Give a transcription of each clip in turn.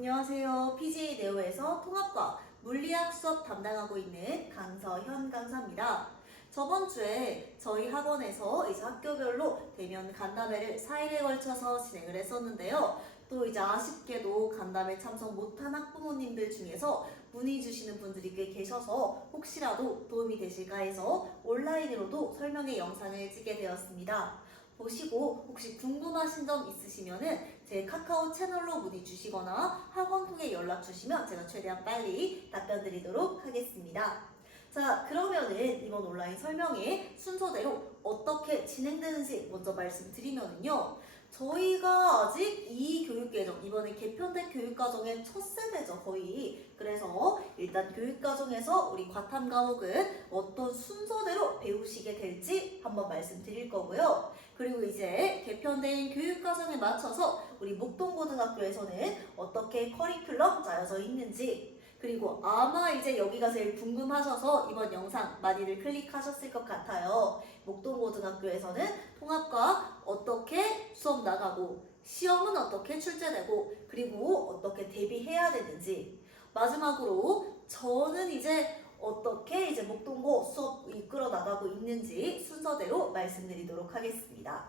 안녕하세요. PJ 네오에서 통합과 물리학 수업 담당하고 있는 강서현 강사입니다. 저번 주에 저희 학원에서 이제 학교별로 대면 간담회를 4일에 걸쳐서 진행을 했었는데요. 또 이제 아쉽게도 간담회 참석 못한 학부모님들 중에서 문의 주시는 분들이 꽤 계셔서 혹시라도 도움이 되실까 해서 온라인으로도 설명의 영상을 찍게 되었습니다. 보시고 혹시 궁금하신 점 있으시면은 제 카카오 채널로 문의 주시거나 학원 통해 연락 주시면 제가 최대한 빨리 답변 드리도록 하겠습니다. 자, 그러면은 이번 온라인 설명회 순서대로 어떻게 진행되는지 먼저 말씀드리면은요. 저희가 아직 이 교육과정, 이번에 개편된 교육과정의 첫 세대죠, 거의. 그래서 일단 교육과정에서 우리 과탐 과목은 어떤 순서대로 배우시게 될지 한번 말씀드릴 거고요. 그리고 이제 개편된 교육과정에 맞춰서 우리 목동고등학교에서는 어떻게 커리큘럼 짜여져 있는지, 그리고 아마 이제 여기가 제일 궁금하셔서 이번 영상 많이들 클릭하셨을 것 같아요. 목동고등학교에서는 통합과 어떻게 수업 나가고 시험은 어떻게 출제되고 그리고 어떻게 대비해야 되는지, 마지막으로 저는 이제 어떻게 이제 목동고 수업 이끌어 나가고 있는지 순서대로 말씀드리도록 하겠습니다.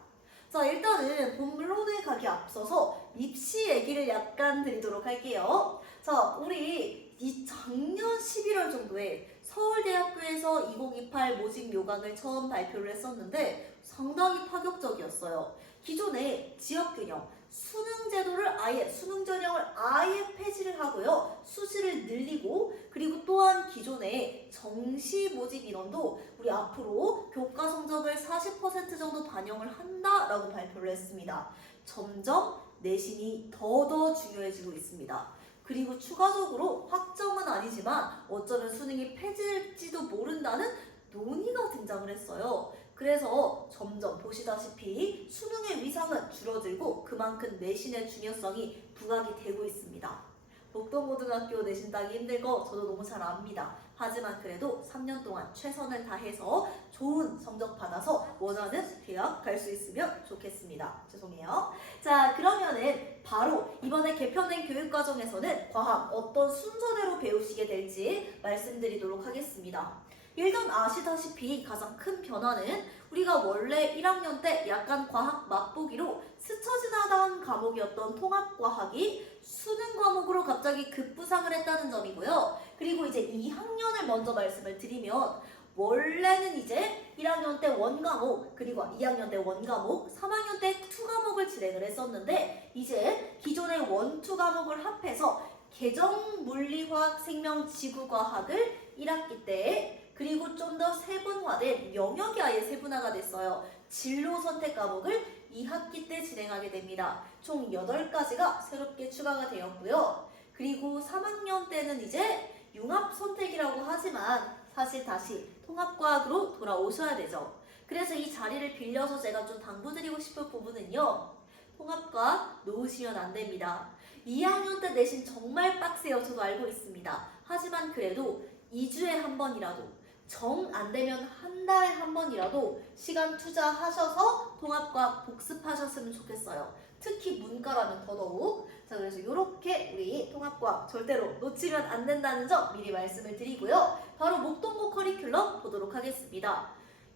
자, 일단은 본론에 가기 앞서서 입시 얘기를 약간 드리도록 할게요. 자, 우리 이 작년 11월 정도에 서울대학교에서 2028 모집 요강을 처음 발표를 했었는데 상당히 파격적이었어요. 기존의 지역균형, 수능 제도를 수능 전형을 아예 폐지를 하고요. 수시를 늘리고, 그리고 또한 기존의 정시 모집 인원도 우리 앞으로 교과 성적을 40% 정도 반영을 한다라고 발표를 했습니다. 점점 내신이 더 중요해지고 있습니다. 그리고 추가적으로 확정은 아니지만 어쩌면 수능이 폐지될지도 모른다는 논의가 등장을 했어요. 그래서 점점 보시다시피 수능의 위상은 줄어들고 그만큼 내신의 중요성이 부각이 되고 있습니다. 목동고등학교 내신 따기 힘들 거 저도 너무 잘 압니다. 하지만 그래도 3년 동안 최선을 다해서 좋은 성적 받아서 원하는 대학 갈 수 있으면 좋겠습니다. 죄송해요. 자, 그러면은 바로 이번에 개편된 교육과정에서는 과학 어떤 순서대로 배우시게 될지 말씀드리도록 하겠습니다. 일단 아시다시피 가장 큰 변화는 우리가 원래 1학년 때 약간 과학 맛보기로 스쳐 지나간 과목이었던 통합과학이 수능 과목으로 갑자기 급부상을 했다는 점이고요. 그리고 이제 2학년을 먼저 말씀을 드리면 원래는 이제 1학년 때 원과목, 그리고 2학년 때 원과목, 3학년 때 투과목을 진행을 했었는데 이제 기존의 원, 투과목을 합해서 계정, 물리화학, 생명, 지구과학을 1학기 때 그리고 좀 더 세분화된 영역이 아예 세분화가 됐어요. 진로 선택 과목을 2학기 때 진행하게 됩니다. 총 8가지가 새롭게 추가가 되었고요. 그리고 3학년 때는 이제 융합 선택이라고 하지만 사실 다시 통합과학으로 돌아오셔야 되죠. 그래서 이 자리를 빌려서 제가 좀 당부드리고 싶은 부분은요. 통합과학 놓으시면 안 됩니다. 2학년 때 내신 정말 빡세요. 저도 알고 있습니다. 하지만 그래도 2주에 한 번이라도 정 안 되면 한 달에 한 번이라도 시간 투자하셔서 통합과학 복습하셨으면 좋겠어요. 특히 문과라면 더더욱. 자, 그래서 이렇게 우리 통합과학 절대로 놓치면 안 된다는 점 미리 말씀을 드리고요. 바로 목동고 커리큘럼 보도록 하겠습니다.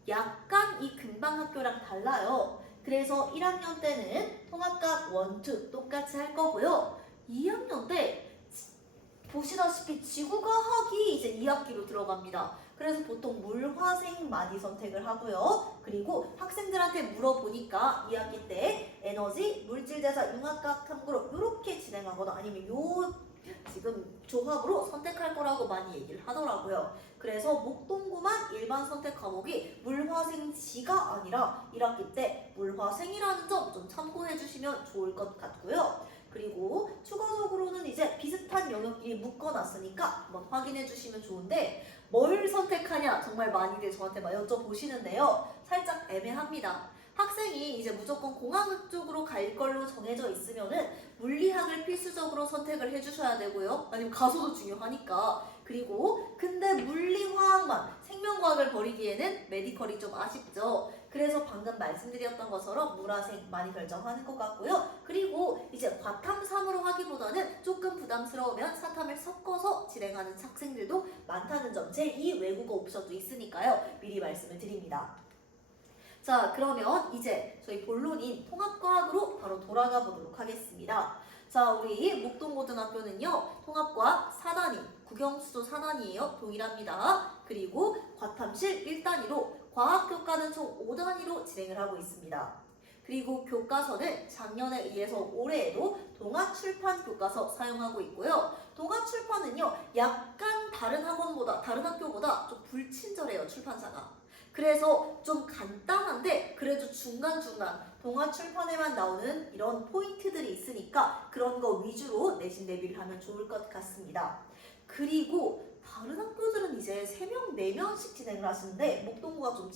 약간 이 근방 학교랑 달라요. 그래서 1학년 때는 통합과학 1, 2 똑같이 할 거고요. 2학년 때 보시다시피 지구과학이 이제 2학기로 들어갑니다. 그래서 보통 물화생 많이 선택을 하고요. 그리고 학생들한테 물어보니까 2학기 때 에너지, 물질대사, 융합과학 탐구로 이렇게 진행하거나 아니면 지금 조합으로 선택할 거라고 많이 얘기를 하더라고요. 그래서 목동고만 일반 선택 과목이 물화생지가 아니라 1학기 때 물화생이라는 점 좀 참고해 주시면 좋을 것 같고요. 그리고 추가적으로는 이제 비슷한 영역끼리 묶어놨으니까 한번 확인해 주시면 좋은데 뭘 선택하냐 정말 많이들 저한테 막 여쭤보시는데요. 살짝 애매합니다. 학생이 이제 무조건 공학학 쪽으로 갈 걸로 정해져 있으면은 물리학을 필수적으로 선택을 해주셔야 되고요. 아니면 가소도 중요하니까. 그리고 근데 물리화학만 생명과학을 버리기에는 메디컬이 좀 아쉽죠. 그래서 방금 방금 말씀드렸던 것처럼 물화생 많이 결정하는 것 같고요. 그리고 이제 과탐 3으로 하기보다는 조금 부담스러우면 사탐을 섞어서 진행하는 학생들도 많다는 점, 제2 외국어 옵션도 있으니까요. 미리 말씀을 드립니다. 자, 그러면 이제 저희 본론인 통합과학으로 바로 돌아가 보도록 하겠습니다. 자, 우리 목동고등학교는요, 통합과학 4단위, 국영수조 4단위예요. 동일합니다. 그리고 과탐실 1단위로, 과학교과는 총 5단위로 진행을 하고 있습니다. 그리고 교과서는 작년에 의해서 올해에도 동아출판 교과서 사용하고 있고요. 동아출판은요, 약간 다른 학교보다 좀 불친절해요, 출판사가. 그래서 좀 간단한데 그래도 중간중간 동아출판에만 나오는 이런 포인트들이 있으니까 그런 거 위주로 내신 대비를 하면 좋을 것 같습니다. 그리고 다른 학교들은 이제 3명, 4명씩 진행을 하시는데 목동고가 좀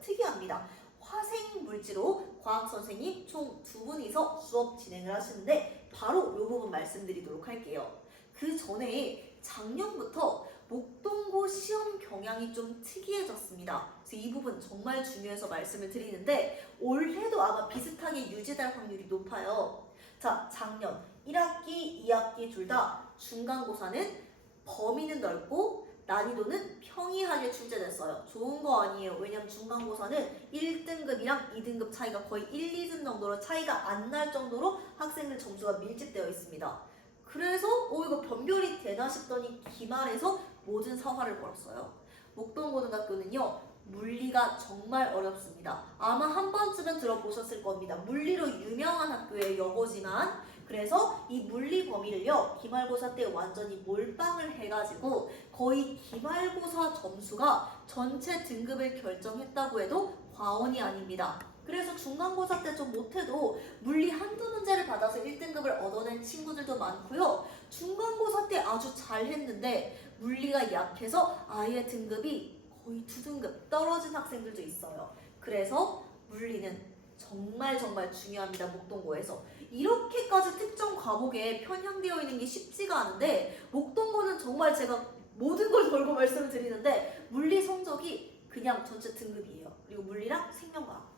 특이합니다. 화생물지로 과학선생님 총 2분이서 수업 진행을 하시는데 바로 이 부분 말씀드리도록 할게요. 그 전에 작년부터 목동고 시험 경향이 좀 특이해졌습니다. 그래서 이 부분 정말 중요해서 말씀을 드리는데 올해도 아마 비슷하게 유지될 확률이 높아요. 자, 작년 1학기, 2학기 둘 다 중간고사는 범위는 넓고 난이도는 평이하게 출제됐어요. 좋은 거 아니에요. 왜냐면 중간고사는 1등급이랑 2등급 차이가 거의 1, 2등 정도로 차이가 안 날 정도로 학생들 점수가 밀집되어 있습니다. 그래서 이거 변별이 되나 싶더니 기말에서 모든 사활을 벌었어요. 목동고등학교는요, 물리가 정말 어렵습니다. 아마 한 번쯤은 들어보셨을 겁니다. 물리로 유명한 학교예요, 여고지만. 그래서 이 물리 범위를요, 기말고사 때 완전히 몰빵을 해가지고 거의 기말고사 점수가 전체 등급을 결정했다고 해도 과언이 아닙니다. 그래서 중간고사 때 좀 못해도 물리 한두 문제를 받아서 1등급을 얻어낸 친구들도 많고요. 중간고사 때 아주 잘했는데 물리가 약해서 아예 등급이 거의 2등급 떨어진 학생들도 있어요. 그래서 물리는 정말 중요합니다. 목동고에서. 이렇게까지 특정 과목에 편향되어 있는 게 쉽지가 않은데 목동고는 정말 제가 모든 걸 걸고 말씀을 드리는데 물리 성적이 그냥 전체 등급이에요. 그리고 물리랑 생명과학.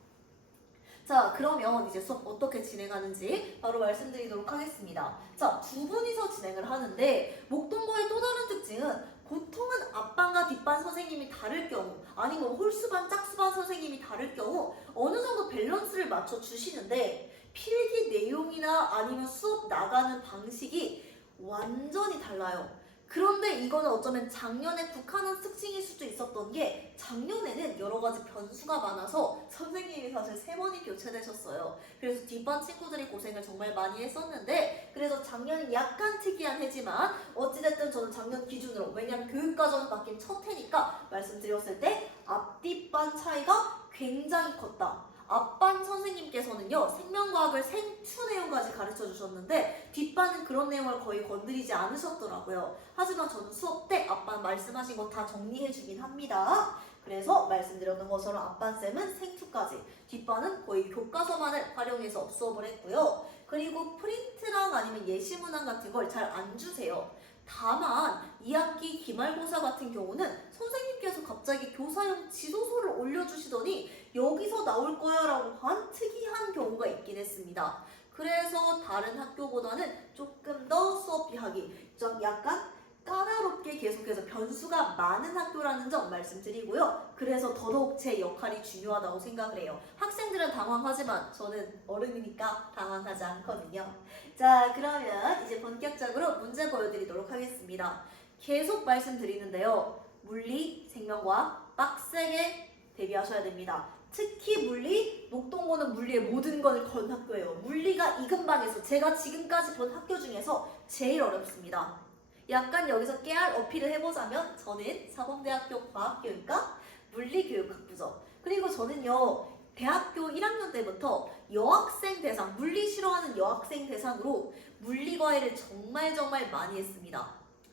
자, 그러면 이제 수업 어떻게 진행하는지 바로 말씀드리도록 하겠습니다. 자, 2분이서 진행을 하는데 목동고의 또 다른 특징은 보통은 앞반과 뒷반 선생님이 다를 경우 아니면 홀수반, 짝수반 선생님이 다를 경우 어느 정도 밸런스를 맞춰 주시는데 필기 내용이나 아니면 수업 나가는 방식이 완전히 달라요. 그런데 이거는 어쩌면 작년에 국한한 특징일 수도 있었던 게 작년에는 여러 가지 변수가 많아서 선생님이 사실 3번이 교체되셨어요. 그래서 뒷반 친구들이 고생을 정말 많이 했었는데 그래서 작년은 약간 특이한 해지만 어찌됐든 저는 작년 기준으로 왜냐면 교육과정이 바뀐 첫 해니까 말씀드렸을 때 앞뒷반 차이가 굉장히 컸다. 앞반 선생님께서는요 생명과학을 생투 내용까지 가르쳐 주셨는데 뒷반은 그런 내용을 거의 건드리지 않으셨더라고요. 하지만 저는 수업 때 앞반 말씀하신 거 다 정리해 주긴 합니다. 그래서 말씀드렸던 것처럼 앞반쌤은 생투까지, 뒷반은 거의 교과서만을 활용해서 수업을 했고요. 그리고 프린트랑 아니면 예시문항 같은 걸 잘 안 주세요. 다만 2학기 기말고사 같은 경우는 선생님께서 갑자기 교사용 지도서를 올려주시더니 여기서 나올 거야 라고 한 특이한 경우가 있긴 했습니다. 그래서 다른 학교보다는 조금 더 수업이 하기 좀 약간 까다롭게 계속해서 변수가 많은 학교라는 점 말씀드리고요. 그래서 더더욱 제 역할이 중요하다고 생각을 해요. 학생들은 당황하지만 저는 어른이니까 당황하지 않거든요. 자, 그러면 이제 본격적으로 문제 보여드리도록 하겠습니다. 계속 말씀드리는데요. 물리, 생명과학 빡세게 대비하셔야 됩니다. 특히 물리, 목동고는 물리의 모든 걸 건 학교예요. 물리가 이근방에서 제가 지금까지 본 학교 중에서 제일 어렵습니다. 약간 여기서 깨알 어필을 해보자면 저는 사범대학교 과학교육과 물리교육학부죠. 그리고 저는요 대학교 1학년 때부터 여학생 대상, 물리 싫어하는 여학생 대상으로 물리과외를 정말 많이 했습니다.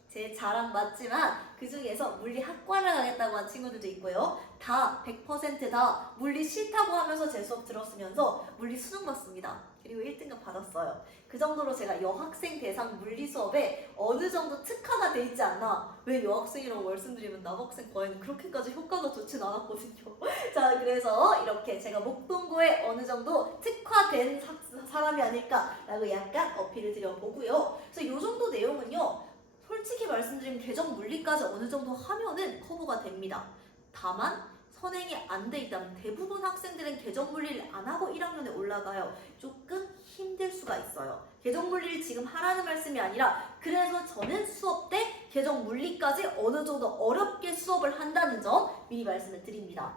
제 자랑 맞지만 그 중에서 물리학과를 가겠다고 한 친구들도 있고요. 다 100%다 물리 싫다고 하면서 제 수업 들었으면서 물리 수능 봤습니다. 그리고 1등급 받았어요. 그 정도로 제가 여학생 대상 물리 수업에 어느 정도 특화가 돼 있지 않나. 왜 여학생이라고 말씀드리면 남학생 과외는 그렇게까지 효과가 좋진 않았거든요. 자, 그래서 이렇게 제가 목동고에 어느 정도 특화된 사람이 아닐까라고 약간 어필을 드려보고요. 그래서 이 정도 내용은요. 솔직히 말씀드리면 계정 물리까지 어느 정도 하면은 커버가 됩니다. 다만 선행이 안 돼 있다면 대부분 학생들은 계정 물리를 안 하고 1학년에 올라가요. 조금 힘들 수가 있어요. 계정 물리를 지금 하라는 말씀이 아니라 그래서 저는 수업 때 계정 물리까지 어느 정도 어렵게 수업을 한다는 점 미리 말씀을 드립니다.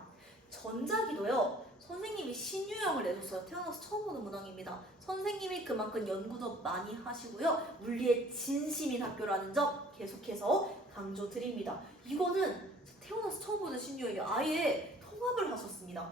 전자기도요. 선생님이 신유형을 내줬어요. 태어나서 처음 보는 문항입니다. 선생님이 그만큼 연구도 많이 하시고요. 물리에 진심인 학교라는 점 계속해서 강조드립니다. 이거는 태어나서 처음 보는 신유형이 아예 통합을 하셨습니다.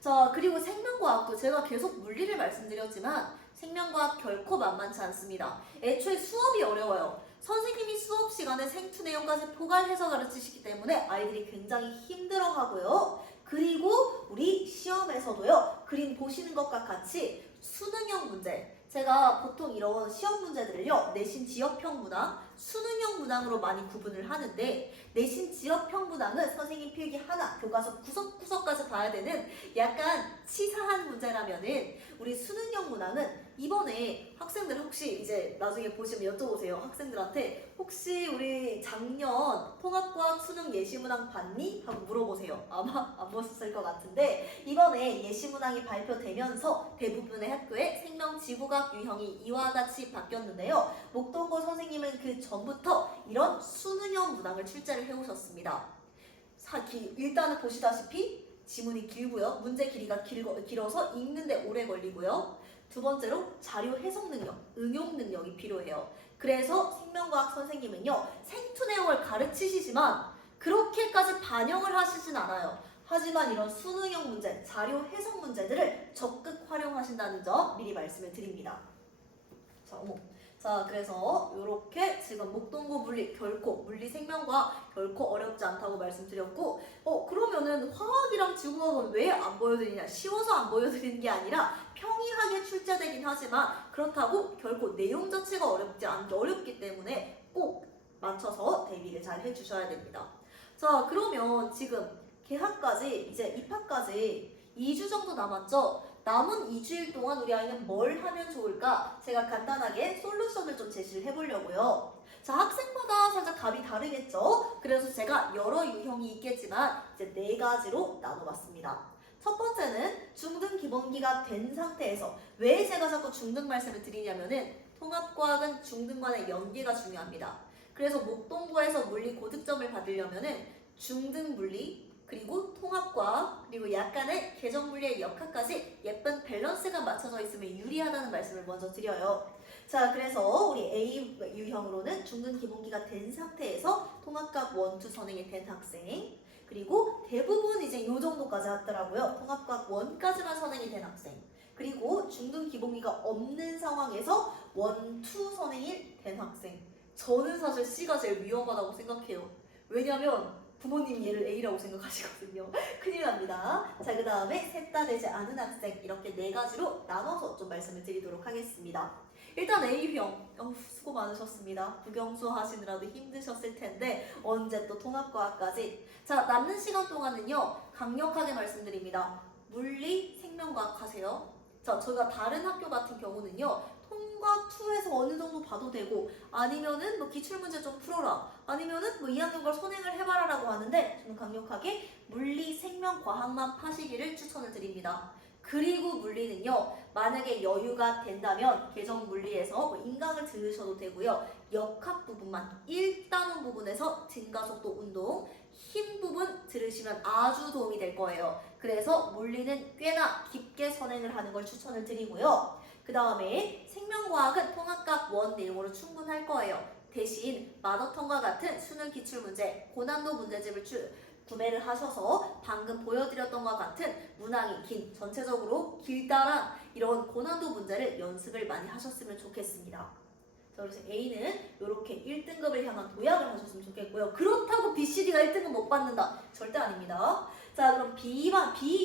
자, 그리고 생명과학도 제가 계속 물리를 말씀드렸지만 생명과학 결코 만만치 않습니다. 애초에 수업이 어려워요. 선생님이 수업 시간에 생투 내용까지 포괄해서 가르치시기 때문에 아이들이 굉장히 힘들어하고요. 그리고 우리 시험에서도요. 그림 보시는 것과 같이 수능형 문제, 제가 보통 이런 시험 문제들을요. 내신 지역형 문항, 수능형 문항으로 많이 구분을 하는데 내신 지역형 문항은 선생님 필기 하나, 교과서 구석구석까지 봐야 되는 약간 치사한 문제라면은 우리 수능형 문항은 이번에 학생들 혹시 이제 나중에 보시면 여쭤보세요. 학생들한테 혹시 우리 작년 통합과학 수능 예시문항 봤니? 하고 물어보세요. 아마 안 보셨을 것 같은데 이번에 예시문항이 발표되면서 대부분의 학교에 생명지구과학 유형이 이와 같이 바뀌었는데요. 목동고 선생님은 그 전부터 이런 수능형 문항을 출제를 해오셨습니다. 일단은 보시다시피 지문이 길고요. 문제 길이가 길어서 읽는데 오래 걸리고요. 두 번째로 자료 해석 능력, 응용 능력이 필요해요. 그래서 생명과학 선생님은요. 생투 내용을 가르치시지만 그렇게까지 반영을 하시진 않아요. 하지만 이런 수능형 문제, 자료 해석 문제들을 적극 활용하신다는 점 미리 말씀을 드립니다. 자, 그래서 이렇게 지금 목동고 물리 결코 물리 생명과학 결코 어렵지 않다고 말씀드렸고 그러면은 화학이랑 지구과학은 왜 안 보여드리냐? 쉬워서 안 보여드리는 게 아니라 평이하게 출제되긴 하지만 그렇다고 결코 내용 자체가 어렵기 때문에 꼭 맞춰서 대비를 잘 해주셔야 됩니다. 자, 그러면 지금 개학까지 이제 입학까지 2주 정도 남았죠? 남은 2주일 동안 우리 아이는 뭘 하면 좋을까? 제가 간단하게 솔루션을 좀 제시를 해보려고요. 자, 학생마다 살짝 답이 다르겠죠? 그래서 제가 여러 유형이 있겠지만 이제 4가지로 나눠봤습니다. 첫 번째는 중등 기본기가 된 상태에서 왜 제가 자꾸 중등 말씀을 드리냐면은 통합과학은 중등과의 연계가 중요합니다. 그래서 목동고에서 물리 고득점을 받으려면은 중등 물리 그리고 통합과학 그리고 약간의 계정물리의 역학까지 예쁜 밸런스가 맞춰져 있으면 유리하다는 말씀을 먼저 드려요. 자, 그래서 우리 A 유형으로는 중등 기본기가 된 상태에서 통합과학 1, 2 선행이 된 학생 그리고 대부분 이제 요 정도까지 하더라고요. 통합과학 1까지만 선행이 된 학생 그리고 중등 기본기가 없는 상황에서 1, 2 선행이 된 학생 저는 사실 C가 제일 위험하다고 생각해요. 왜냐면 부모님이 얘를 A라고 생각하시거든요. 큰일 납니다. 자, 그 다음에 셋 다 되지 않은 학생 이렇게 4가지로 나눠서 좀 말씀을 드리도록 하겠습니다. 일단 A형 수고 많으셨습니다. 국영수 하시느라도 힘드셨을 텐데 언제 또 통합과학까지 자, 남는 시간 동안은요 강력하게 말씀드립니다. 물리, 생명과학 하세요. 자, 저희가 다른 학교 같은 경우는요 통과 2에서 어느 정도 봐도 되고 아니면은 뭐 기출문제 좀 풀어라 아니면은 뭐 2학년 걸 선행을 해봐라 라고 하는데 저는 강력하게 물리, 생명, 과학만 파시기를 추천을 드립니다. 그리고 물리는요 만약에 여유가 된다면 계정 물리에서 뭐 인강을 들으셔도 되고요 역학 부분만 1단원 부분에서 증가속도 운동 힘 부분 들으시면 아주 도움이 될 거예요. 그래서 물리는 꽤나 깊게 선행을 하는 걸 추천을 드리고요. 그 다음에 생명과학은 통합과학 1 내용으로 충분할 거예요. 대신 마더턴과 같은 수능 기출문제, 고난도 문제집을 구매를 하셔서 방금 보여드렸던 것과 같은 문항이 긴, 전체적으로 길다란 이런 고난도 문제를 연습을 많이 하셨으면 좋겠습니다. 자, 그래서 A는 이렇게 1등급을 향한 도약을 하셨으면 좋겠고요. 그렇다고 B, C, D가 1등급 못 받는다. 절대 아닙니다. 자, 그럼 B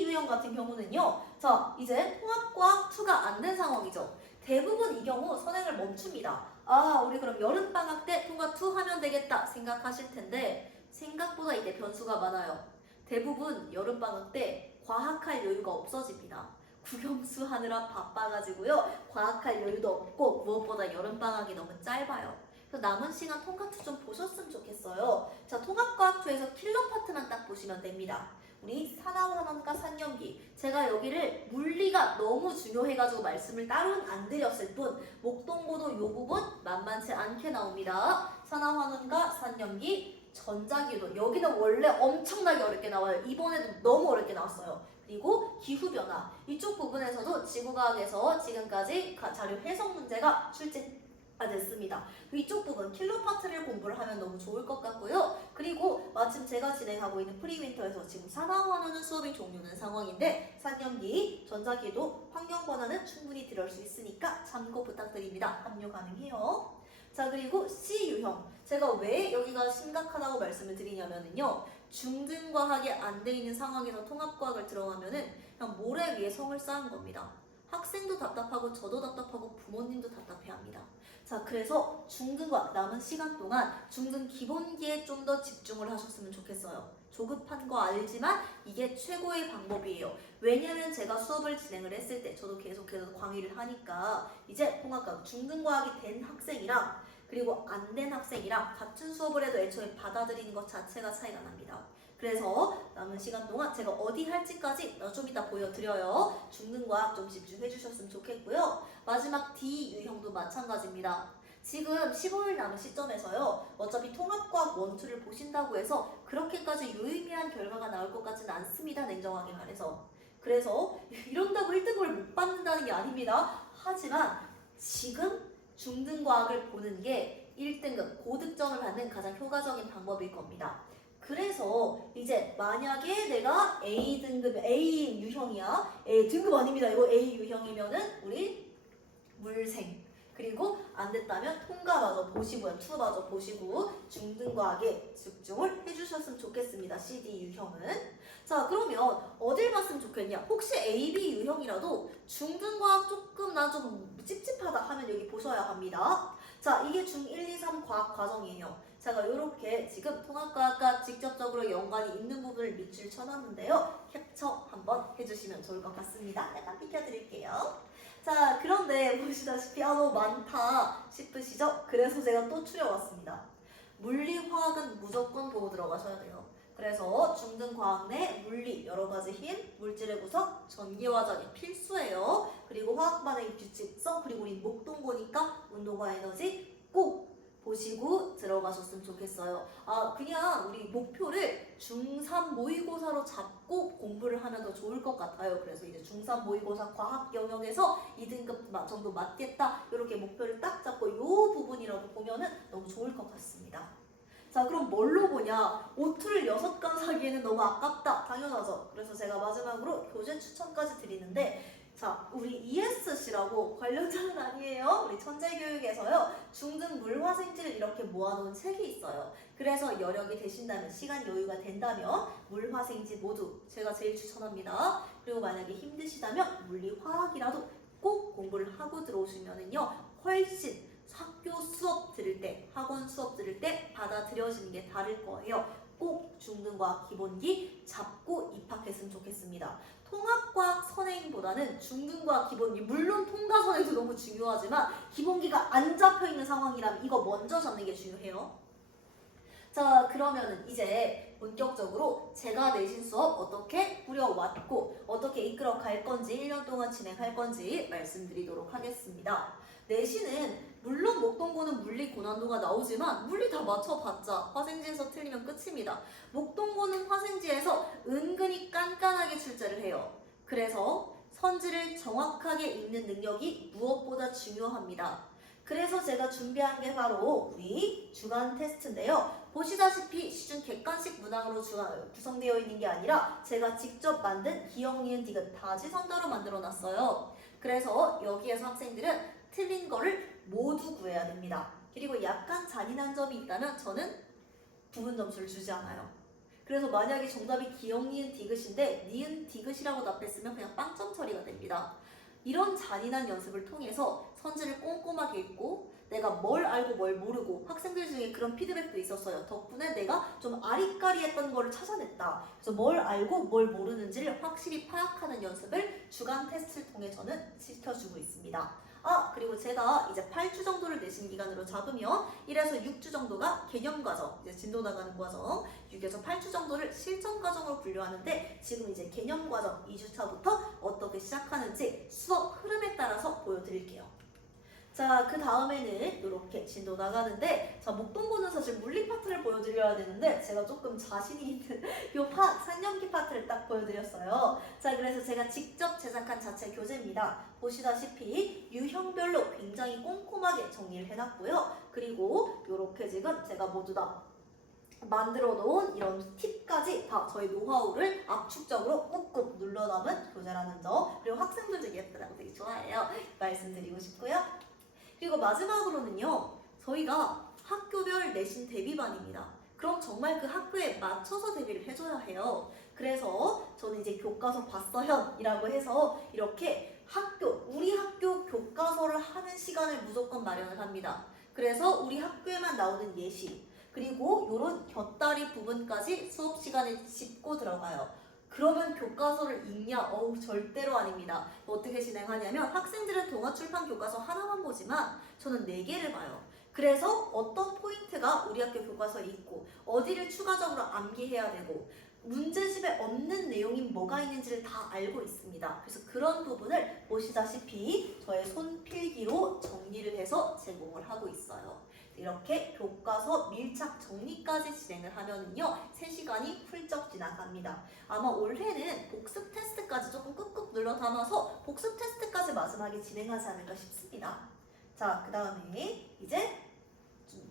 유형 같은 경우는요. 자, 이제 통합과학 2가 안 된 상황이죠. 대부분 이 경우 선행을 멈춥니다. 아, 우리 그럼 여름방학 때 통과 2 하면 되겠다 생각하실 텐데 생각보다 이때 변수가 많아요. 대부분 여름방학 때 과학할 여유가 없어집니다. 국영수 하느라 바빠가지고요. 과학할 여유도 없고 무엇보다 여름방학이 너무 짧아요. 그래서 남은 시간 통과2 좀 보셨으면 좋겠어요. 자, 통합과학2에서 킬러 파트만 딱 보시면 됩니다. 우리 산화환원과 산염기, 제가 여기를 물리가 너무 중요해가지고 말씀을 따로는 안 드렸을 뿐 목동고도 이 부분 만만치 않게 나옵니다. 산화환원과 산염기, 전자기도 여기는 원래 엄청나게 어렵게 나와요. 이번에도 너무 어렵게 나왔어요. 그리고 기후변화 이쪽 부분에서도 지구과학에서 지금까지 자료 해석 문제가 출제가 됐습니다. 이쪽 부분 킬러 파트를 공부를 하면 너무 좋을 것 같고요. 그리고 마침 제가 진행하고 있는 프리윈터에서 지금 산화환원은 수업이 종료된 상황인데 산염기, 전자기도, 환경변화는 충분히 들을 수 있으니까 참고 부탁드립니다. 합류 가능해요. 자, 그리고 C 유형. 제가 왜 여기가 심각하다고 말씀을 드리냐면요. 중등과학이 안 돼 있는 상황에서 통합과학을 들어가면은 그냥 모래 위에 성을 쌓은 겁니다. 학생도 답답하고 저도 답답하고 부모님도 답답해합니다. 자, 그래서 중등과학 남은 시간 동안 중등 기본기에 좀 더 집중을 하셨으면 좋겠어요. 조급한 거 알지만 이게 최고의 방법이에요. 왜냐면 제가 수업을 진행을 했을 때 저도 계속해서 강의를 하니까 이제 통합과학 중등과학이 된 학생이랑 그리고 안 된 학생이랑 같은 수업을 해도 애초에 받아들이는 것 자체가 차이가 납니다. 그래서 남은 시간 동안 제가 어디 할지까지 좀 이따 보여드려요. 중등과학 좀 집중해 주셨으면 좋겠고요. 마지막 D 유형도 마찬가지입니다. 지금 15일 남은 시점에서요. 어차피 통합과학 1, 2를 보신다고 해서 그렇게까지 유의미한 결과가 나올 것 같지는 않습니다. 냉정하게 말해서. 그래서 이런다고 1등급을 못 받는다는 게 아닙니다. 하지만 지금 중등과학을 보는 게 1등급 고득점을 받는 가장 효과적인 방법일 겁니다. 그래서 이제 만약에 내가 A등급, A 유형이야. A 등급 아닙니다. 이거 A 유형이면은 우리 물생. 그리고 안 됐다면 통과마저 보시고요. 2마저 보시고 중등과학에 집중을 해주셨으면 좋겠습니다. CD 유형은. 자, 그러면 어딜 봤으면 좋겠냐? 혹시 AB 유형이라도 중등과학 조금 나 좀 찝찝하다 하면 여기 보셔야 합니다. 자, 이게 중1, 2, 3 과학 과정이에요. 제가 이렇게 지금 통합과학과 직접적으로 연관이 있는 부분을 밑줄 쳐놨는데요. 캡처 한번 해주시면 좋을 것 같습니다. 약간 비켜드릴게요. 자, 그런데 보시다시피 너무 많다 싶으시죠? 그래서 제가 또 추려왔습니다. 물리, 화학은 무조건 보고 들어가셔야 돼요. 그래서 중등과학 내 물리, 여러가지 힘, 물질의 구성, 전기화작이 필수예요. 그리고 화학 반응의 규칙성, 그리고 우리 목동고니까 운동과 에너지 꼭 보시고 들어가셨으면 좋겠어요. 그냥 우리 목표를 중3 모의고사로 잡고 공부를 하면 더 좋을 것 같아요. 그래서 이제 중3 모의고사 과학 영역에서 2등급 정도 맞겠다. 이렇게 목표를 딱 잡고 이 부분이라도 보면은 너무 좋을 것 같습니다. 자, 그럼 뭘로 보냐? 오투를 6강 사기에는 너무 아깝다. 당연하죠. 그래서 제가 마지막으로 교재 추천까지 드리는데 자, 우리 ESC라고 관련자는 아니에요. 우리 천재교육에서요. 중등 물화생지를 이렇게 모아놓은 책이 있어요. 그래서 여력이 되신다면, 시간 여유가 된다면 물화생지 모두 제가 제일 추천합니다. 그리고 만약에 힘드시다면 물리화학이라도 꼭 공부를 하고 들어오시면은요. 훨씬 학교 수업 들을 때, 학원 수업 들을 때 받아들여지는 게 다를 거예요. 꼭 중등과학 기본기 잡고 입학했으면 좋겠습니다. 통합과학 선행보다는 중등과학 기본기, 물론 통과 선행도 너무 중요하지만 기본기가 안 잡혀있는 상황이라면 이거 먼저 잡는 게 중요해요. 자, 그러면은 이제 본격적으로 제가 내신 수업 어떻게 꾸려왔고 어떻게 이끌어 갈 건지 1년 동안 진행할 건지 말씀드리도록 하겠습니다. 내신은 물론 목동고는 물리 고난도가 나오지만 물리 다 맞춰봤자 화생지에서 틀리면 끝입니다. 목동고는 화생지에서 은근히 깐깐하게 출제를 해요. 그래서 선지를 정확하게 읽는 능력이 무엇보다 중요합니다. 그래서 제가 준비한 게 바로 우리 주간 테스트인데요. 보시다시피 시중 객관식 문항으로 구성되어 있는 게 아니라 제가 직접 만든 기억, 니은, 디귿 다지선다로 만들어 놨어요. 그래서 여기에서 학생들은 틀린 거를 모두 구해야 됩니다. 그리고 약간 잔인한 점이 있다면 저는 부분 점수를 주지 않아요. 그래서 만약에 정답이 기역, 니은, 디귿인데 니은, 디귿이라고 답했으면 그냥 빵점 처리가 됩니다. 이런 잔인한 연습을 통해서 선지를 꼼꼼하게 읽고 내가 뭘 알고 뭘 모르고 학생들 중에 그런 피드백도 있었어요. 덕분에 내가 좀 아리까리했던 거를 찾아냈다. 그래서 뭘 알고 뭘 모르는지를 확실히 파악하는 연습을 주간 테스트를 통해 저는 시켜주고 있습니다. 그리고 제가 이제 8주 정도를 내신 기간으로 잡으면 1에서 6주 정도가 개념 과정, 이제 진도 나가는 과정, 6에서 8주 정도를 실전 과정으로 분류하는데 지금 이제 개념 과정 2주차부터 어떻게 시작하는지 수업 흐름에 따라서 보여드릴게요. 자, 그 다음에는 이렇게 진도 나가는데, 자, 목동고는 사실 물리 파트를 보여드려야 되는데 제가 조금 자신이 있는 요 산염기 파트를 딱 보여드렸어요. 자, 그래서 제가 직접 제작한 자체 교재입니다. 보시다시피 유형별로 굉장히 꼼꼼하게 정리를 해놨고요. 그리고 이렇게 지금 제가 모두 다 만들어 놓은 이런 팁까지 다 저희 노하우를 압축적으로 꾹꾹 눌러 담은 교재라는 점, 그리고 학생들도 예쁘다고 되게 좋아해요. 말씀드리고 싶고요. 그리고 마지막으로는요, 저희가 학교별 내신 대비반입니다. 그럼 정말 그 학교에 맞춰서 대비를 해줘야 해요. 그래서 저는 이제 교과서 봤어현이라고 해서 이렇게 우리 학교 교과서를 하는 시간을 무조건 마련을 합니다. 그래서 우리 학교에만 나오는 예시, 그리고 이런 곁다리 부분까지 수업 시간에 짚고 들어가요. 그러면 교과서를 읽냐? 절대로 아닙니다. 어떻게 진행하냐면 학생들은 동아출판 교과서 하나만 보지만 저는 4개를 봐요. 그래서 어떤 포인트가 우리 학교 교과서에 있고 어디를 추가적으로 암기해야 되고 문제집에 없는 내용이 뭐가 있는지를 다 알고 있습니다. 그래서 그런 부분을 보시다시피 저의 손필기로 정리를 해서 제공을 하고 있어요. 이렇게 교과서 밀착 정리까지 진행을 하면은요 3시간이 훌쩍 지나갑니다. 아마 올해는 복습 테스트까지 조금 꾹꾹 눌러 담아서 복습 테스트까지 마지막에 진행하지 않을까 싶습니다. 자, 그 다음에 이제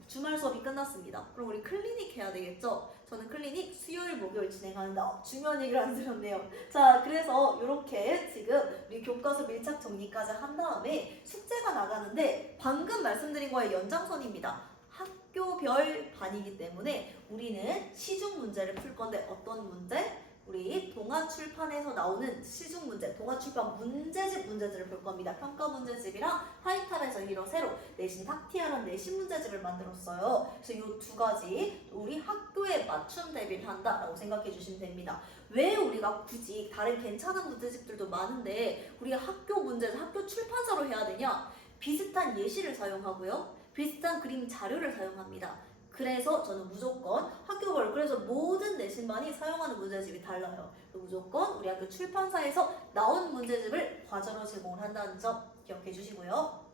주말 수업이 끝났습니다. 그럼 우리 클리닉 해야 되겠죠? 저는 클리닉 수요일, 목요일 진행하는데 중요한 얘기를 안 들었네요. 자, 그래서 이렇게 지금 우리 교과서 밀착 정리까지 한 다음에 숙제가 나가는데 방금 말씀드린 거의 연장선입니다. 학교별 반이기 때문에 우리는 시중 문제를 풀 건데 어떤 문제? 우리 동아출판에서 나오는 시중 문제, 동아출판 문제집을 볼 겁니다. 평가 문제집이랑 화이탑에서 이런 새로 내신 탁티아라는 내신 문제집을 만들었어요. 그래서 이 2가지 우리 학교에 맞춤 대비를 한다라고 생각해 주시면 됩니다. 왜 우리가 굳이 다른 괜찮은 문제집들도 많은데 우리가 학교 문제를 학교 출판사로 해야 되냐? 비슷한 예시를 사용하고요. 비슷한 그림 자료를 사용합니다. 그래서 저는 무조건 학교별, 그래서 모든 내신반이 사용하는 문제집이 달라요. 무조건 우리 학교 출판사에서 나온 문제집을 과자로 제공을 한다는 점 기억해 주시고요.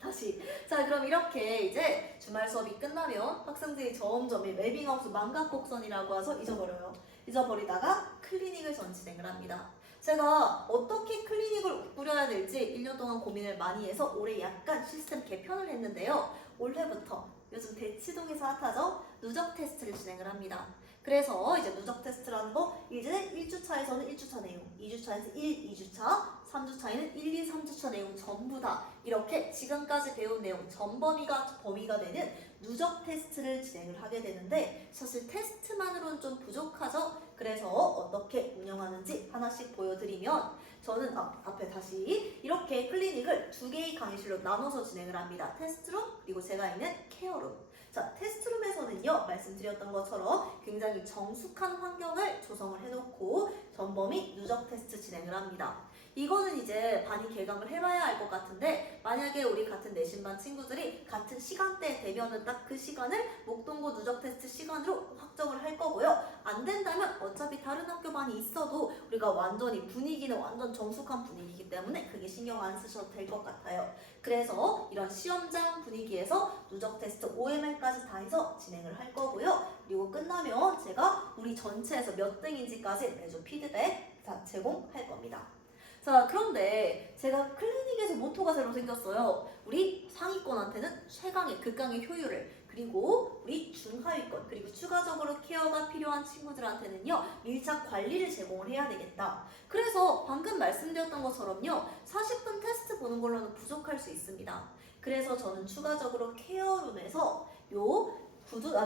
다시. 자, 그럼 이렇게 이제 주말 수업이 끝나면 학생들이 점점 웨빙하우스 망각곡선이라고 해서 잊어버려요. 잊어버리다가 클리닉을 전 진행을 합니다. 제가 어떻게 클리닉을 꾸려야 될지 1년 동안 고민을 많이 해서 올해 약간 시스템 개편을 했는데요. 올해부터 요즘 대치동에서 핫하죠? 누적 테스트를 진행을 합니다. 그래서 이제 누적 테스트라는 거 이제 1주차에서는 1주차 내용, 2주차에서 2주차, 3주차에는 1, 2, 3주차 내용 전부 다 이렇게 지금까지 배운 내용 범위가 되는 누적 테스트를 진행을 하게 되는데 사실 테스트만으로는 좀 부족하죠? 그래서 어떻게 운영하는지 하나씩 보여드리면 저는 앞에 다시 이렇게 클리닉을 2개의 강의실로 나눠서 진행을 합니다. 테스트룸 그리고 제가 있는 케어룸. 자, 테스트룸에서는요 말씀드렸던 것처럼 굉장히 정숙한 환경을 조성을 해놓고 전범위 누적 테스트 진행을 합니다. 이거는 이제 반이 개강을 해봐야 알 것 같은데 만약에 우리 같은 내신반 친구들이 같은 시간대 되면은 딱 그 시간을 목동고 누적 테스트 시간으로 확정을 할 거고요. 안 된다면 어차피 다른 학교 반이 있어도 우리가 완전히 분위기는 완전 정숙한 분위기이기 때문에 그게 신경 안 쓰셔도 될 것 같아요. 그래서 이런 시험장 분위기에서 누적 테스트 OMR까지 다 해서 진행을 할 거고요. 그리고 끝나면 제가 우리 전체에서 몇 등인지까지 매주 피드백 다 제공할 겁니다. 자, 그런데 제가 클리닉에서 모토가 새로 생겼어요. 우리 상위권한테는 최강의 극강의 효율을, 그리고 우리 중하위권 그리고 추가적으로 케어가 필요한 친구들한테는요 밀착 관리를 제공을 해야 되겠다. 그래서 방금 말씀드렸던 것처럼요 40분 테스트 보는 걸로는 부족할 수 있습니다. 그래서 저는 추가적으로 케어룸에서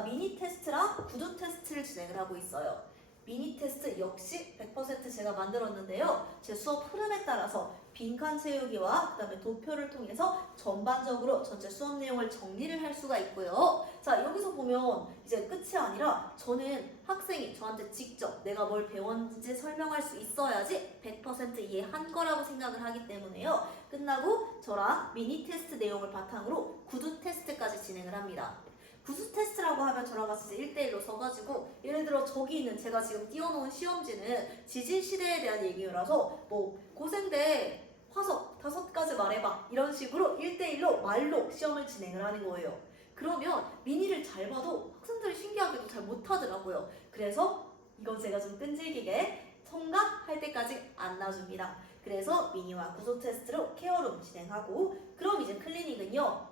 미니 테스트랑 구두 테스트를 진행을 하고 있어요. 미니 테스트 역시 100% 제가 만들었는데요. 제 수업 흐름에 따라서 빈칸 채우기와 그다음에 도표를 통해서 전반적으로 전체 수업 내용을 정리를 할 수가 있고요. 자, 여기서 보면 이제 끝이 아니라 저는 학생이 저한테 직접 내가 뭘 배웠는지 설명할 수 있어야지 100% 이해한 거라고 생각을 하기 때문에요. 끝나고 저랑 미니 테스트 내용을 바탕으로 구두 테스트까지 진행을 합니다. 구수 테스트라고 하면 저랑 같이 1대1로 서가지고 예를 들어 저기 있는 제가 지금 띄워놓은 시험지는 지진 시대에 대한 얘기라서 뭐 고생대 화석 5가지 말해봐 이런 식으로 1대1로 말로 시험을 진행을 하는 거예요. 그러면 미니를 잘 봐도 학생들이 신기하게도 잘 못하더라고요. 그래서 이거 제가 좀 끈질기게 통과할 때까지 안 놔줍니다. 그래서 미니와 구조 테스트로 케어룸 진행하고 그럼 이제 클리닉은요.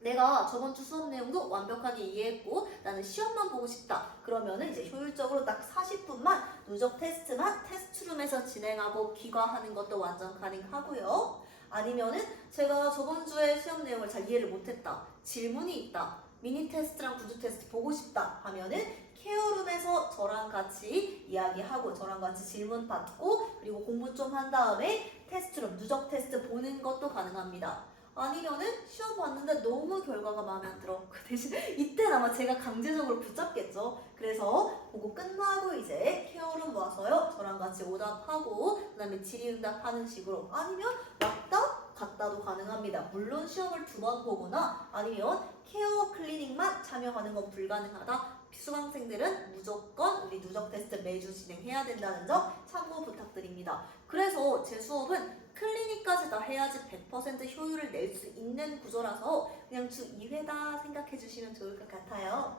내가 저번 주 수업 내용도 완벽하게 이해했고 나는 시험만 보고 싶다. 그러면은 이제 효율적으로 딱 40분만 누적 테스트만 테스트룸에서 진행하고 귀가하는 것도 완전 가능하고요. 아니면은 제가 저번 주에 시험 내용을 잘 이해를 못했다. 질문이 있다. 미니 테스트랑 구조 테스트 보고 싶다 하면은 케어룸에서 저랑 같이 이야기하고 저랑 같이 질문 받고 그리고 공부 좀 한 다음에 테스트룸 누적 테스트 보는 것도 가능합니다. 아니면은 시험 봤는데 너무 결과가 마음에 안 들어. 그 대신 이때는 아마 제가 강제적으로 붙잡겠죠. 그래서 보고 끝나고 이제 케어룸 와서요. 저랑 같이 오답하고 그다음에 질의응답하는 식으로 아니면 왔다 갔다도 가능합니다. 물론 시험을 2번 보거나 아니면 케어 클리닉만 참여하는 건 불가능하다. 수강생들은 무조건 우리 누적 테스트 매주 진행해야 된다는 점 참고 부탁드립니다. 그래서 제 수업은 클리닉까지 다 해야지 100% 효율을 낼 수 있는 구조라서 그냥 주 2회다 생각해 주시면 좋을 것 같아요.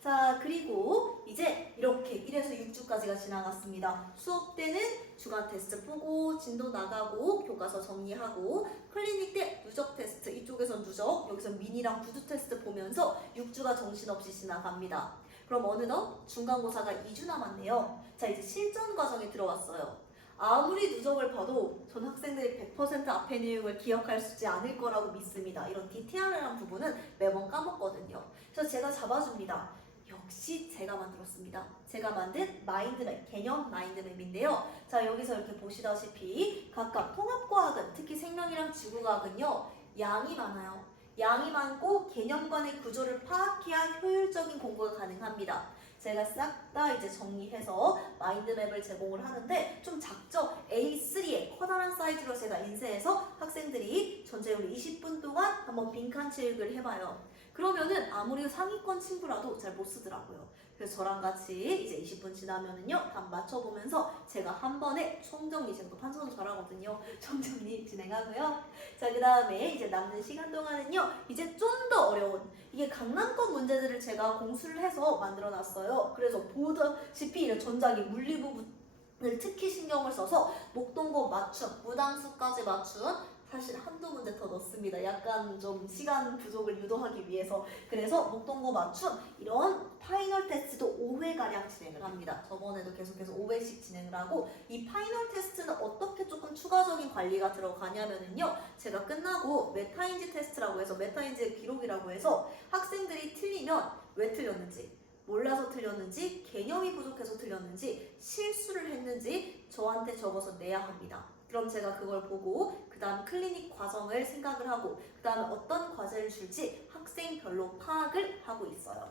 자, 그리고 이제 이렇게 1에서 6주까지가 지나갔습니다. 수업 때는 주간 테스트 보고 진도 나가고 교과서 정리하고 클리닉 때 누적 테스트 이쪽에선 누적 여기서 미니랑 구두 테스트 보면서 6주가 정신없이 지나갑니다. 그럼 어느덧 중간고사가 2주 남았네요. 자, 이제 실전 과정에 들어왔어요. 아무리 누적을 봐도 전 학생들이 100% 앞의 내용을 기억할 수 있지 않을 거라고 믿습니다. 이런 디테일한 부분은 매번 까먹거든요. 그래서 제가 잡아줍니다. 역시 제가 만들었습니다. 제가 만든 마인드맵, 개념 마인드맵인데요. 자, 여기서 이렇게 보시다시피 각각 통합과학은 특히 생명이랑 지구과학은요. 양이 많아요. 양이 많고 개념 간의 구조를 파악해야 효율적인 공부가 가능합니다. 제가 싹 다 이제 정리해서 마인드맵을 제공을 하는데 좀 작죠? A3의 커다란 사이즈로 제가 인쇄해서 학생들이 전체 우리 20분 동안 한번 빈칸 채우기를 해봐요. 그러면은 아무리 상위권 친구라도 잘 못 쓰더라고요. 그래서 저랑 같이 이제 20분 지나면은요 답 맞춰보면서 제가 한 번에 총정리, 제가 판서도 잘하거든요. 총정리 진행하고요. 자, 그 다음에 이제 남는 시간 동안은요 이제 좀 더 어려운 이게 강남권 문제들을 제가 공수를 해서 만들어놨어요. 그래서 보다시피 이런 전자기 물리 부분을 특히 신경을 써서 목동고 맞춤, 무당수까지 맞춘 사실 한두 문제 더 넣습니다. 약간 좀 시간 부족을 유도하기 위해서. 그래서 목동고 맞춤 이런 파이널 테스트도 5회가량 진행을 합니다. 저번에도 계속해서 5회씩 진행을 하고 이 파이널 테스트는 어떻게 조금 추가적인 관리가 들어가냐면요. 제가 끝나고 메타인지 테스트라고 해서 메타인지 기록이라고 해서 학생들이 틀리면 왜 틀렸는지 몰라서 틀렸는지 개념이 부족해서 틀렸는지 실수를 했는지 저한테 적어서 내야 합니다. 그럼 제가 그걸 보고 그 다음 클리닉 과정을 생각을 하고 그 다음에 어떤 과제를 줄지 학생별로 파악을 하고 있어요.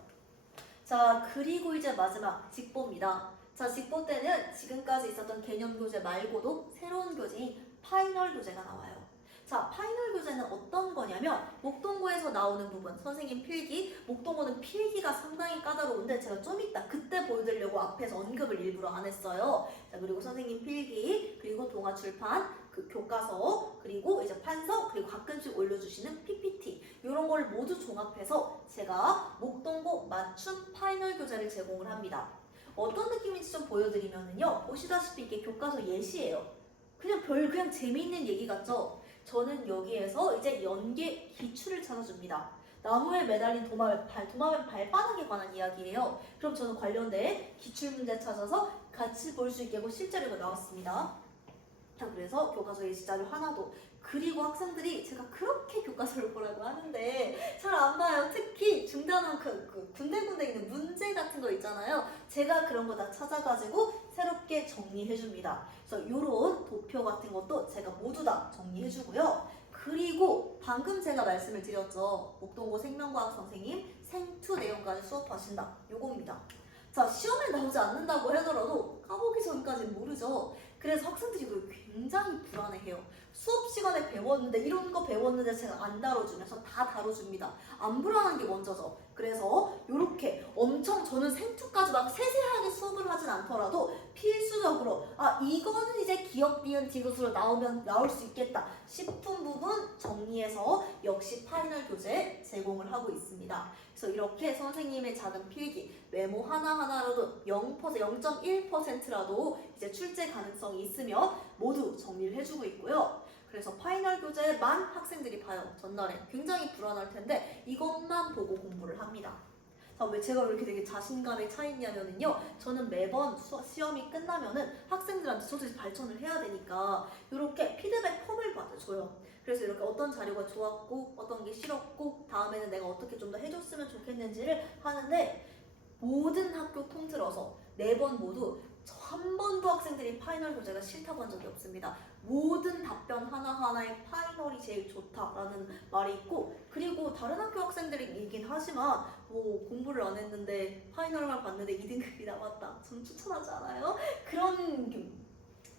자, 그리고 이제 마지막 직보입니다. 자, 직보 때는 지금까지 있었던 개념 교재 말고도 새로운 교재인 파이널 교재가 나와요. 자, 파이널 교재는 어떤 거냐면 목동고에서 나오는 부분, 선생님 필기, 목동고는 필기가 상당히 까다로운데 제가 좀 이따 그때 보여드리려고 앞에서 언급을 일부러 안 했어요. 자, 그리고 선생님 필기, 그리고 동아 출판, 그 교과서, 그리고 이제 판서, 그리고 가끔씩 올려주시는 PPT 이런 걸 모두 종합해서 제가 목동고 맞춤 파이널 교재를 제공을 합니다. 어떤 느낌인지 좀 보여드리면은요, 보시다시피 이게 교과서 예시예요. 그냥 재미있는 얘기 같죠? 저는 여기에서 이제 연계 기출을 찾아줍니다. 나무에 매달린 도마뱀 발바닥에 관한 이야기예요. 그럼 저는 관련된 기출문제 찾아서 같이 볼 수 있게 하고 실제로 이거 나왔습니다. 자, 그래서 교과서 예시자료 하나도, 그리고 학생들이 제가 그렇게 교과서를 보라고 하는데 잘 안 봐요. 특히 중단원 군데군데 있는 문제 같은 거 있잖아요. 제가 그런 거 다 찾아가지고 새롭게 정리해줍니다. 그래서 이런 도표 같은 것도 제가 모두 다 정리해주고요. 그리고 방금 제가 말씀을 드렸죠. 목동고 생명과학 선생님 생2 내용까지 수업하신다. 요겁니다. 자, 시험에 나오지 않는다고 하더라도 까보기 전까지 모르죠. 그래서 학생들이 그걸 굉장히 불안해해요. 수업 시간에 배웠는데 이런 거 배웠는데 제가 안 다뤄주면서 다 다뤄줍니다. 안 불안한 게 먼저죠. 그래서 이렇게 엄청 저는 생투까지 막 세세하게 수업을 하진 않더라도 필수적으로 이거는 이제 기억 니은 디귿으로 나올 수 있겠다 싶은 부분 정리해서 역시 파이널 교재 제공을 하고 있습니다. 그래서 이렇게 선생님의 작은 필기 메모 하나하나라도 0.1%라도 이제 출제 가능성이 있으면 모두 정리를 해주고 있고요. 그래서 파이널 교재만 학생들이 봐요. 전날에 굉장히 불안할 텐데 이것만 보고 공부를 합니다. 자, 왜 제가 왜 이렇게 되게 자신감에 차 있냐면요. 저는 매번 시험이 끝나면은 학생들한테 저도 발전을 해야 되니까 이렇게 피드백 폼을 받아줘요. 그래서 이렇게 어떤 자료가 좋았고 어떤 게 싫었고 다음에는 내가 어떻게 좀 더 해줬으면 좋겠는지를 하는데, 모든 학교 통틀어서 4번 모두 한 번도 학생들이 파이널 교재가 싫다고 한 적이 없습니다. 모든 답변 하나하나에 파이널이 제일 좋다라는 말이 있고, 그리고 다른 학교 학생들이긴 하지만 뭐 공부를 안 했는데 파이널만 봤는데 2등급이 나왔다. 전 추천하지 않아요. 그런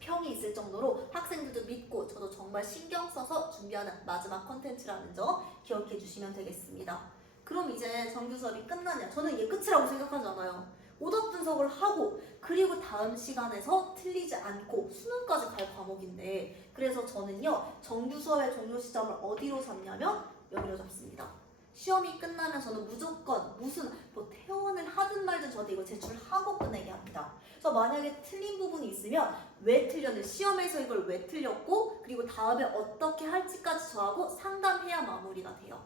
평이 있을 정도로 학생들도 믿고 저도 정말 신경 써서 준비하는 마지막 컨텐츠라는 점 기억해 주시면 되겠습니다. 그럼 이제 정규 수업이 끝나냐? 저는 이게 끝이라고 생각하지 않아요. 오답 분석을 하고 그리고 다음 시간에서 틀리지 않고 수능까지 갈 과목인데, 그래서 저는요 정규 수업의 종료 시점을 어디로 잡냐면 여기로 잡습니다. 시험이 끝나면 저는 무조건 무슨 퇴원을 하든 말든 저한테 이거 제출하고 끝내게 합니다. 그래서 만약에 틀린 부분이 있으면 왜 틀렸는지, 시험에서 이걸 왜 틀렸고 그리고 다음에 어떻게 할지까지 저하고 상담해야 마무리가 돼요.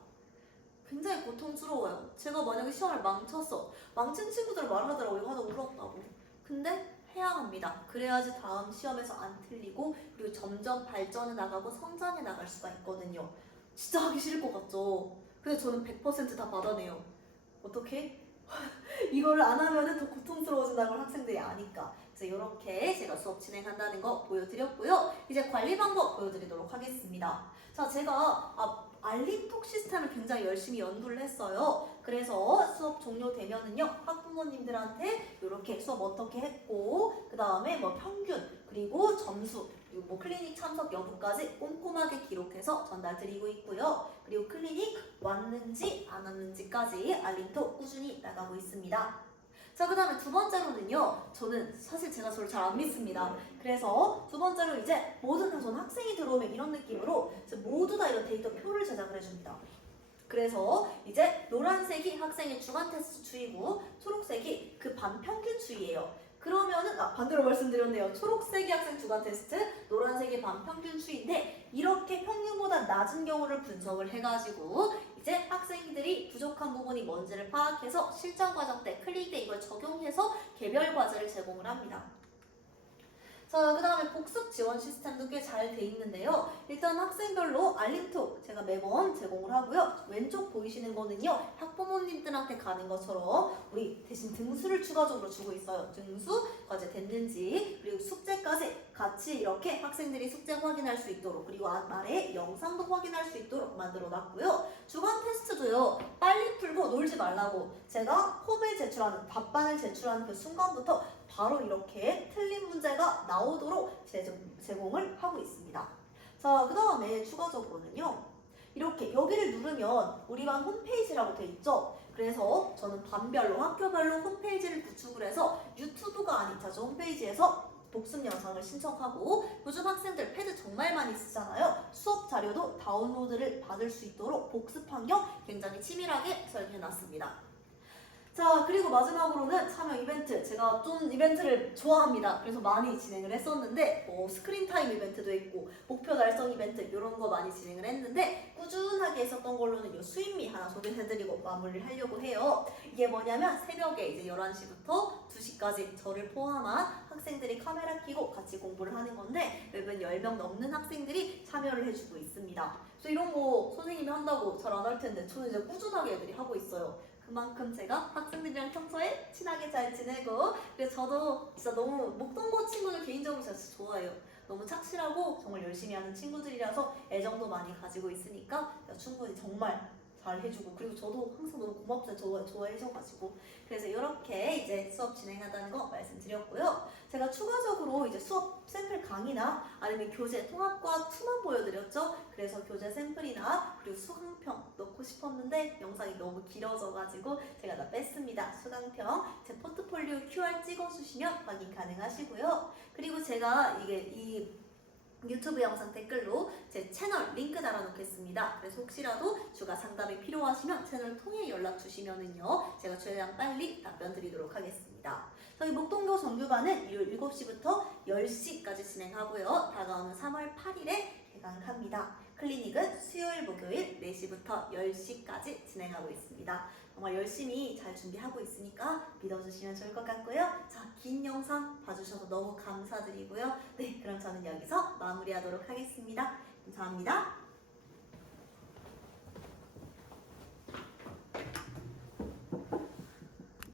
굉장히 고통스러워요. 제가 만약에 시험을 망쳤어. 망친 친구들 말하더라고요. 나 울었다고. 근데 해야 합니다. 그래야지 다음 시험에서 안 틀리고 그리고 점점 발전해 나가고 성장해 나갈 수가 있거든요. 진짜 하기 싫을 것 같죠? 근데 저는 100% 다 받아내요. 어떻게? 이걸 안 하면 더 고통스러워진다는 걸 학생들이 아니까. 그래서 이렇게 제가 수업 진행한다는 거 보여드렸고요. 이제 관리 방법 보여드리도록 하겠습니다. 자, 제가 알림톡 시스템을 굉장히 열심히 연구를 했어요. 그래서 수업 종료되면은요 학부모님들한테 이렇게 수업 어떻게 했고 그 다음에 뭐 평균 그리고 점수 그리고 뭐 클리닉 참석 여부까지 꼼꼼하게 기록해서 전달 드리고 있고요. 그리고 클리닉 왔는지 안 왔는지까지 알림톡 꾸준히 나가고 있습니다. 자, 그 다음에 두 번째로는요, 저는 사실 제가 저를 잘 안 믿습니다. 그래서 두 번째로 이제 저는 학생이 들어오면 이런 느낌으로 모두 다 이런 데이터 표를 제작을 해줍니다. 그래서 이제 노란색이 학생의 주간 테스트 추이고 초록색이 그 반 평균 추이예요. 그러면은 반대로 말씀드렸네요. 초록색이 학생 주간 테스트, 노란색이 반 평균 추이인데 이렇게 평균보다 낮은 경우를 분석을 해가지고 이제 학생들이 부족한 부분이 뭔지를 파악해서 실전 과정 때 클릭 때 이걸 적용해서 개별 과제를 제공을 합니다. 자, 그 다음에 복습 지원 시스템도 꽤 잘 돼 있는데요. 일단 학생별로 알림톡 제가 매번 제공을 하고요. 왼쪽 보이시는 거는요, 학부모님들한테 가는 것처럼 우리 대신 등수를 추가적으로 주고 있어요. 등수, 과제 됐는지, 그리고 숙제까지 같이 이렇게 학생들이 숙제 확인할 수 있도록, 그리고 아래 영상도 확인할 수 있도록 만들어 놨고요. 주간 테스트도요, 빨리 풀고 놀지 말라고 제가 폼을 제출하는, 답반을 제출하는 그 순간부터 바로 이렇게 틀린 문제가 나오도록 제공을 하고 있습니다. 자, 그 다음에 추가적으로는요, 이렇게 여기를 누르면 우리 반 홈페이지라고 돼 있죠. 그래서 저는 반별로 학교별로 홈페이지를 구축을 해서 유튜브가 아닌 자주 홈페이지에서 복습 영상을 신청하고, 요즘 학생들 패드 정말 많이 쓰잖아요. 수업 자료도 다운로드를 받을 수 있도록 복습 환경 굉장히 치밀하게 설계해 놨습니다. 자, 그리고 마지막으로는 참여 이벤트. 제가 좀 이벤트를 좋아합니다. 그래서 많이 진행을 했었는데, 스크린 타임 이벤트도 있고, 목표 달성 이벤트, 이런 거 많이 진행을 했는데, 꾸준하게 했었던 걸로는 이 수인미 하나 소개해드리고 마무리를 하려고 해요. 이게 뭐냐면, 새벽에 이제 11시부터 2시까지 저를 포함한 학생들이 카메라 켜고 같이 공부를 하는 건데, 매번 10명 넘는 학생들이 참여를 해주고 있습니다. 그래서 이런 거 선생님이 한다고 잘 안 할 텐데, 저는 이제 꾸준하게 애들이 하고 있어요. 그만큼 제가 학생들이랑 평소에 친하게 잘 지내고, 그래서 저도 진짜 너무 목동고 친구들 개인적으로 진짜 좋아해요. 너무 착실하고 정말 열심히 하는 친구들이라서 애정도 많이 가지고 있으니까 충분히 정말 잘 해주고, 그리고 저도 항상 너무 고맙죠. 좋아해줘가지고. 그래서 이렇게 이제 수업 진행하다는 거 말씀드렸고요. 제가 추가적으로 이제 수업 샘플 강의나 아니면 교재 통합과 2만 보여드렸죠. 그래서 교재 샘플이나 그리고 수강평 넣고 싶었는데 영상이 너무 길어져가지고 제가 다 뺐습니다. 수강평 제 포트폴리오 QR 찍어주시면 확인 가능하시고요. 그리고 제가 이 유튜브 영상 댓글로 제 채널 링크 달아놓겠습니다. 그래서 혹시라도 추가 상담이 필요하시면 채널 통해 연락 주시면은요, 제가 최대한 빨리 답변 드리도록 하겠습니다. 저희 목동고 정규반은 일요일 7시부터 10시까지 진행하고요. 다가오는 3월 8일에 개강합니다. 클리닉은 수요일, 목요일 4시부터 10시까지 진행하고 있습니다. 정말 열심히 잘 준비하고 있으니까 믿어주시면 좋을 것 같고요. 자, 긴 영상 봐주셔서 너무 감사드리고요. 네, 그럼 저는 여기서 마무리하도록 하겠습니다. 감사합니다.